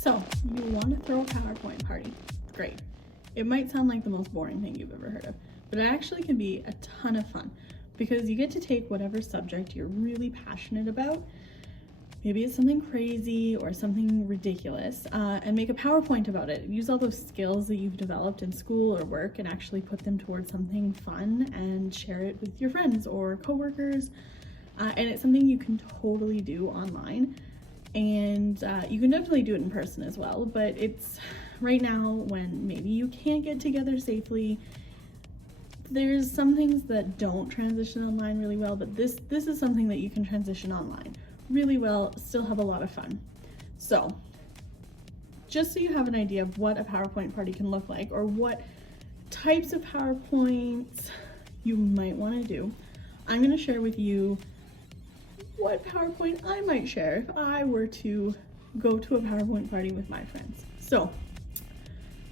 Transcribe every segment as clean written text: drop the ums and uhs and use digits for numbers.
So, you want to throw a PowerPoint party. Great. It might sound like the most boring thing you've ever heard of, but it actually can be a ton of fun because you get to take whatever subject you're really passionate about. Maybe it's something crazy or something ridiculous, and make a PowerPoint about it. Use all those skills that you've developed in school or work and actually put them towards something fun and share it with your friends or coworkers. And it's something you can totally do online. And you can definitely do it in person as well, but it's right now when maybe you can't get together safely. There's some things that don't transition online really well, but this is something that you can transition online really well, still have a lot of fun. So just so you have an idea of what a PowerPoint party can look like or what types of PowerPoints you might want to do, I'm going to share with you what PowerPoint I might share if I were to go to a PowerPoint party with my friends. So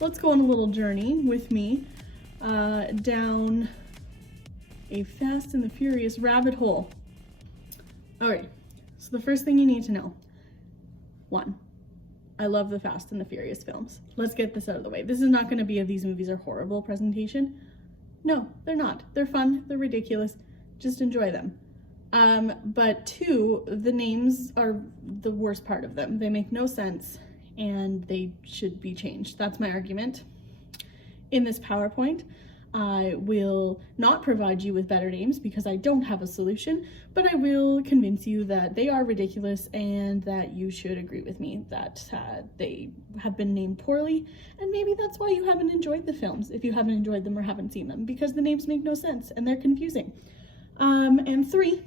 let's go on a little journey with me down a Fast and the Furious rabbit hole. All right, so the first thing you need to know, 1, I love the Fast and the Furious films. Let's get this out of the way. This is not going to be a "these movies are horrible" presentation. No, they're not. They're fun, they're ridiculous, just enjoy them. But 2, the names are the worst part of them. They make no sense and they should be changed. That's my argument. In this PowerPoint, I will not provide you with better names because I don't have a solution, but I will convince you that they are ridiculous and that you should agree with me that they have been named poorly, and maybe that's why you haven't enjoyed the films, if you haven't enjoyed them or haven't seen them, because the names make no sense and they're confusing. And 3,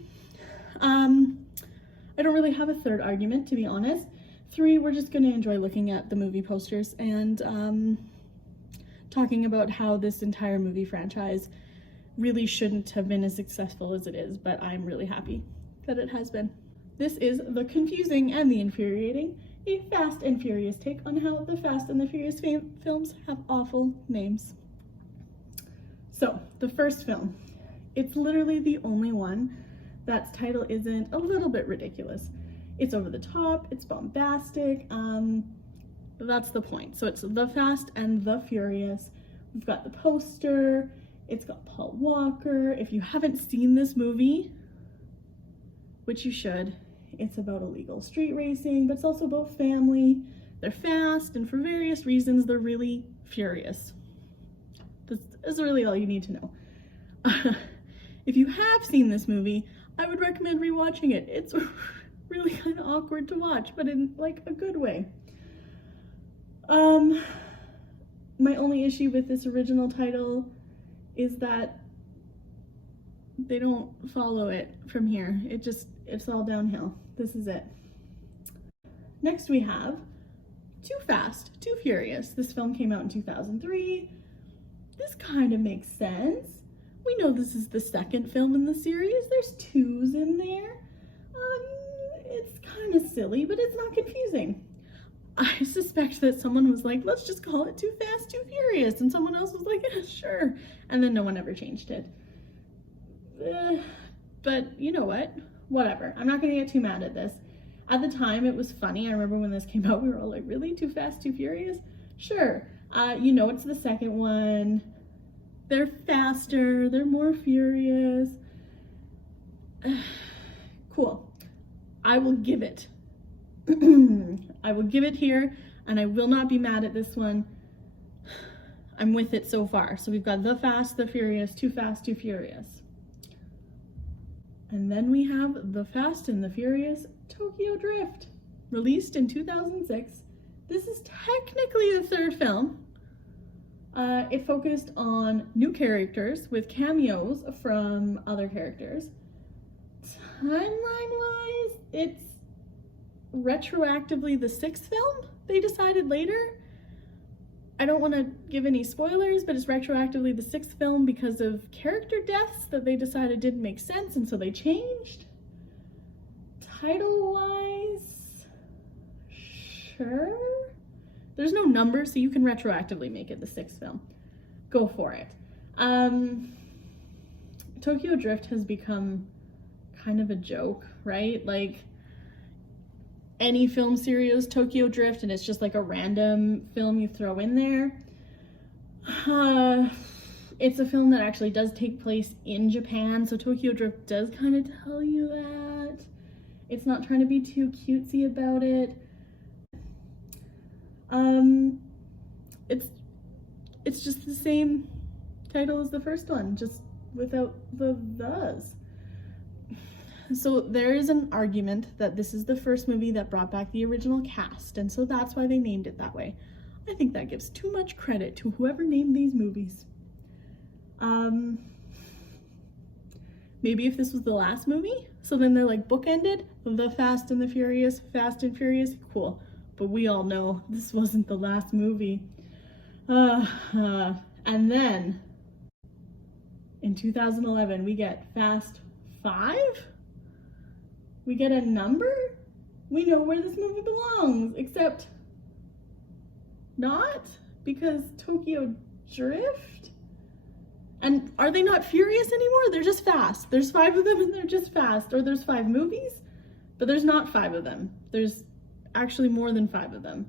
I don't really have a third argument, to be honest. 3, we're just going to enjoy looking at the movie posters and talking about how this entire movie franchise really shouldn't have been as successful as it is, but I'm really happy that it has been. This is the confusing and the infuriating, a Fast and Furious take on how the Fast and the Furious films have awful names. So, the first film, it's literally the only one that's title isn't a little bit ridiculous. It's over the top, it's bombastic, that's the point. So it's The Fast and the Furious. We've got the poster, it's got Paul Walker. If you haven't seen this movie, which you should, it's about illegal street racing, but it's also about family. They're fast, and for various reasons, they're really furious. This is really all you need to know. If you have seen this movie, I would recommend rewatching it. It's really kind of awkward to watch, but in like a good way. My only issue with this original title is that they don't follow it from here. It's all downhill. This is it. Next we have Too Fast, Too Furious. This film came out in 2003. This kind of makes sense. We know this is the second film in the series. There's 2s in there. It's kind of silly, but it's not confusing. I suspect that someone was like, let's just call it Too Fast, Too Furious. And someone else was like, yeah, sure. And then no one ever changed it. But you know what? Whatever. I'm not going to get too mad at this. At the time, it was funny. I remember when this came out, we were all like, really? Too Fast, Too Furious? Sure. You know it's the second one. They're faster. They're more furious. Cool. I will give it. I will give it here, and I will not be mad at this one. I'm with it so far. So we've got The Fast, The Furious, Too Fast, Too Furious. And then we have The Fast and the Furious Tokyo Drift, released in 2006. This is technically the third film. It focused on new characters with cameos from other characters. Timeline-wise, it's retroactively the 6th film, they decided later. I don't want to give any spoilers, but it's retroactively the 6th film because of character deaths that they decided didn't make sense, and so they changed. Title-wise, sure. There's no number, so you can retroactively make it the 6th film. Go for it. Tokyo Drift has become kind of a joke, right? Like, any film series, Tokyo Drift, and it's just like a random film you throw in there. It's a film that actually does take place in Japan, so Tokyo Drift does kind of tell you that. It's not trying to be too cutesy about it. It's just the same title as the first one, just without the thes. So there is an argument that this is the first movie that brought back the original cast, and so that's why they named it that way. I think that gives too much credit to whoever named these movies. Maybe if this was the last movie, so then they're like bookended, The Fast and the Furious, Fast and Furious, cool. But we all know this wasn't the last movie. And then in 2011, we get Fast 5? We get a number? We know where this movie belongs, except not, because Tokyo Drift? And are they not furious anymore? They're just fast. There's 5 of them and they're just fast. Or there's 5 movies, but there's not 5 of them. There's actually more than 5 of them.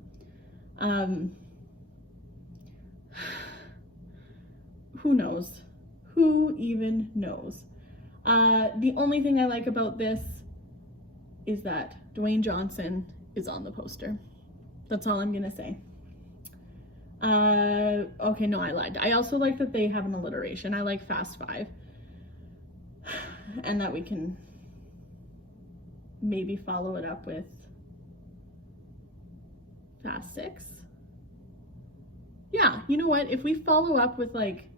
Who knows? Who even knows? The only thing I like about this is that Dwayne Johnson is on the poster. That's all I'm gonna say. Okay, no, I lied. I also like that they have an alliteration. I like Fast 5. And that we can maybe follow it up with Fast 6. Yeah, you know what? If we follow up with like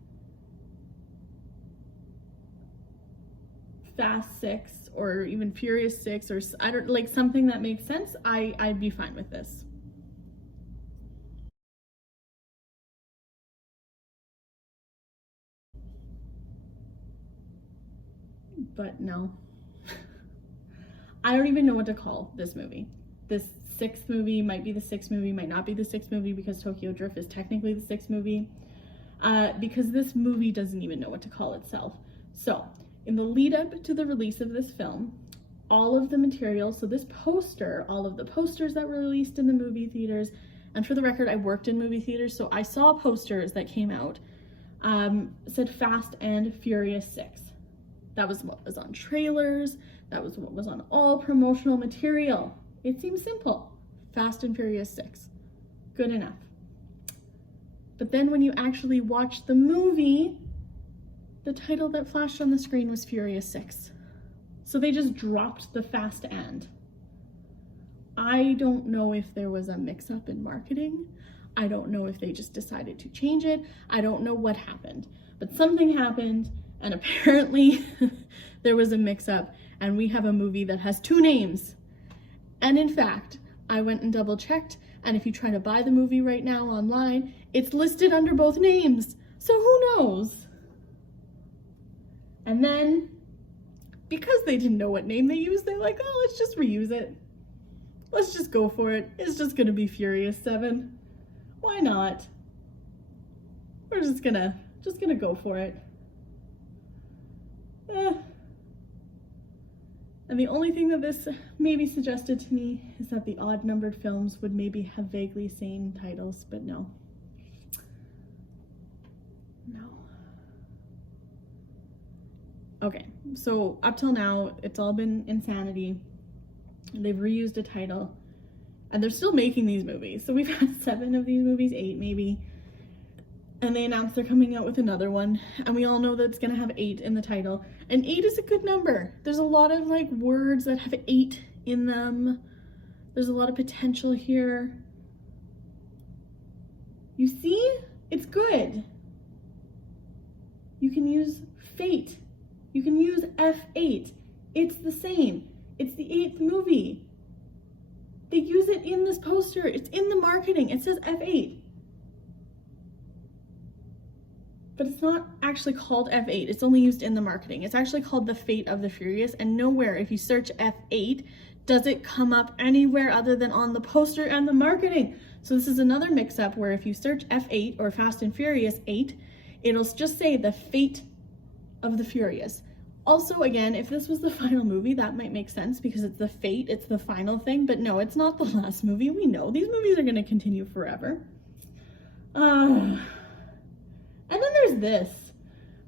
Fast 6 or even Furious 6 or I don't like something that makes sense, I'd be fine with this. But no. I don't even know what to call this movie. This 6th movie might be the 6th movie, might not be the 6th movie because Tokyo Drift is technically the 6th movie. Because this movie doesn't even know what to call itself. So, in the lead up to the release of this film, all of the material, so this poster, all of the posters that were released in the movie theaters, and for the record, I worked in movie theaters, so I saw posters that came out, said Fast and Furious 6. That was what was on trailers, that was what was on all promotional material. It seems simple. Fast and Furious 6. Good enough. But then when you actually watch the movie, the title that flashed on the screen was Furious 6. So they just dropped the Fast and. I don't know if there was a mix-up in marketing. I don't know if they just decided to change it. I don't know what happened. But something happened, and apparently there was a mix-up, and we have a movie that has 2 names. And in fact, I went and double-checked, and if you try to buy the movie right now online, it's listed under both names. So who knows? And then, because they didn't know what name they used, they're like, oh, let's just reuse it. Let's just go for it. It's just gonna be Furious 7. Why not? We're just gonna go for it. And the only thing that this maybe suggested to me is that the odd numbered films would maybe have vaguely same titles, but no. No. Okay, so up till now, it's all been insanity. They've reused a title, and they're still making these movies. So we've had 7 of these movies, 8 maybe. And they announced they're coming out with another one, and we all know that it's gonna have 8 in the title. And 8 is a good number. There's a lot of like words that have 8 in them. There's a lot of potential here. You see? It's good. You can use fate. You can use F8. It's the same. It's the 8th movie. They use it in this poster. It's in the marketing. It says F8. But it's not actually called F8. It's only used in the marketing. It's actually called The Fate of the Furious, and nowhere, if you search F8, does it come up anywhere other than on the poster and the marketing. So this is another mix-up where if you search F8 or Fast and Furious 8, it'll just say The Fate of the Furious. Also, again, if this was the final movie, that might make sense because it's the fate, it's the final thing, but no, it's not the last movie. We know these movies are going to continue forever. And then there's this.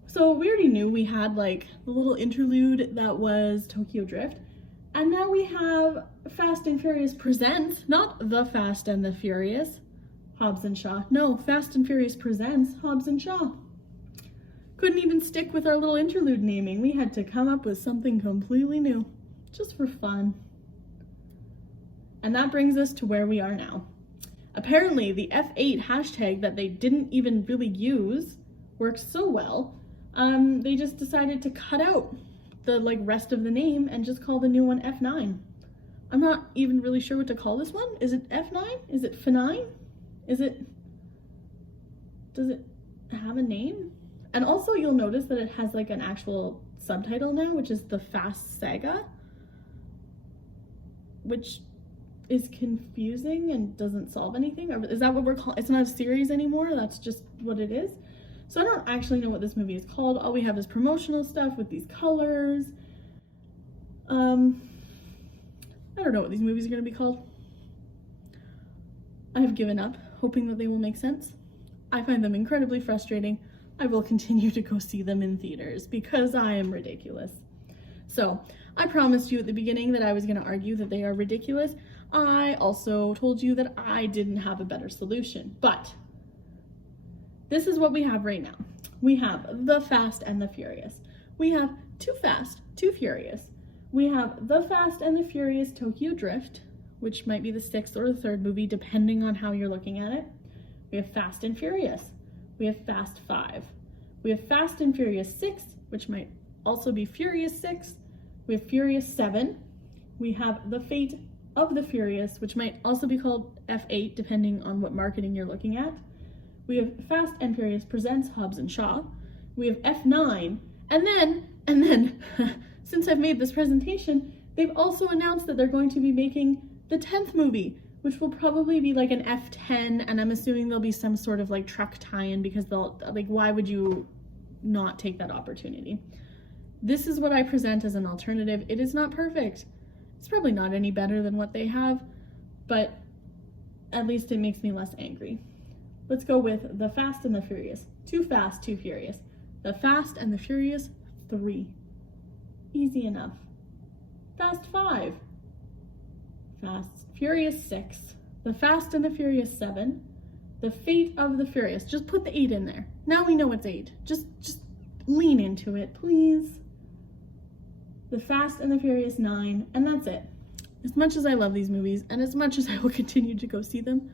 So we already knew we had like the little interlude that was Tokyo Drift, and now we have Fast and Furious Presents, not The Fast and the Furious, Hobbs and Shaw. No, Fast and Furious Presents Hobbs and Shaw. Couldn't even stick with our little interlude naming. We had to come up with something completely new, just for fun. And that brings us to where we are now. Apparently, the F8 hashtag that they didn't even really use works so well, they just decided to cut out the rest of the name and just call the new one F9. I'm not even really sure what to call this one. Is it F9? Is it F9? Does it have a name? And also you'll notice that it has like an actual subtitle now, which is The Fast Saga, which is confusing and doesn't solve anything. Or is that what we're calling? It's not a series anymore. That's just what it is. So I don't actually know what this movie is called. All we have is promotional stuff with these colors. I don't know what these movies are going to be called. I have given up, hoping that they will make sense. I find them incredibly frustrating. I will continue to go see them in theaters because I am ridiculous. So I promised you at the beginning that I was going to argue that they are ridiculous. I also told you that I didn't have a better solution, but this is what we have right now. We have The Fast and the Furious. We have Too Fast, Too Furious. We have The Fast and the Furious Tokyo Drift, which might be the 6th or the 3rd movie, depending on how you're looking at it. We have Fast and Furious. We have Fast 5. We have Fast and Furious 6, which might also be Furious 6. We have Furious 7. We have The Fate of the Furious, which might also be called F8, depending on what marketing you're looking at. We have Fast and Furious Presents Hobbs and Shaw. We have F9. And then, since I've made this presentation, they've also announced that they're going to be making the 10th movie, which will probably be like an F10, and I'm assuming there'll be some sort of like truck tie-in because they'll, like, why would you not take that opportunity? This is what I present as an alternative. It is not perfect. It's probably not any better than what they have, but at least it makes me less angry. Let's go with The Fast and the Furious. Too Fast, Too Furious. The Fast and the Furious 3. Easy enough. Fast 5. Fast Furious 6. The Fast and the Furious 7. The Fate of the Furious. Just put the 8 in there. Now we know it's 8. Just lean into it, please. The Fast and the Furious 9, and that's it. As much as I love these movies, and as much as I will continue to go see them,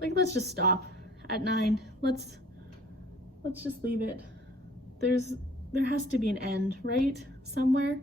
let's just stop at 9. Let's just leave it. There has to be an end, right? Somewhere.